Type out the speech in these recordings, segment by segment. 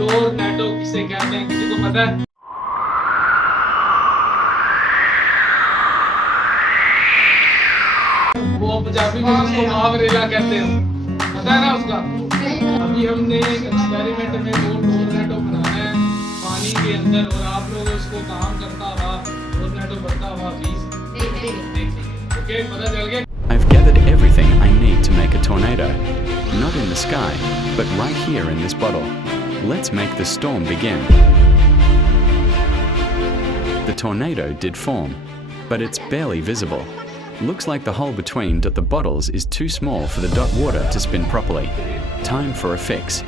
Tornado किसे कहते हैं, किसी को पता है? वो पंजाबी में उसको मावरेला कहते हैं, पता है ना उसका? अभी हमने एक एक्सपेरिमेंट में वो टोरनेडो बनाना है पानी के अंदर, और आप लोग उसको काम करता हुआ टोरनेडो बनता हुआ प्लीज देखिए। ओके, पता चल गया? I've gathered everything I need to make a tornado. Not in the sky, but right here in this bottle. Let's make the storm begin. The tornado did form, but it's barely visible. Looks like the hole between the bottles is too small for the water to spin properly. Time for a fix.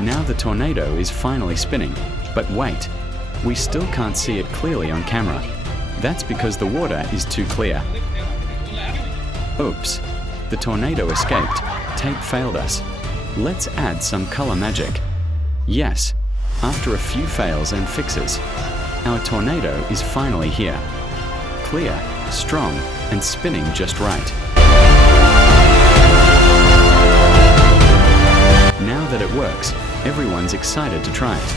Now the tornado is finally spinning, but wait, we still can't see it clearly on camera. That's because the water is too clear. Oops, the tornado escaped. Tape failed us. Let's add some color magic. Yes, after a few fails and fixes, our tornado is finally here. Clear, strong, and spinning just right. Now that it works, everyone's excited to try it.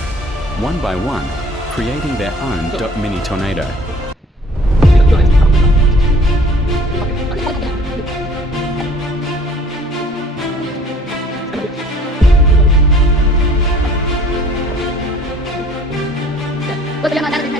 One by one, creating their own mini tornado. Pues ya mandaron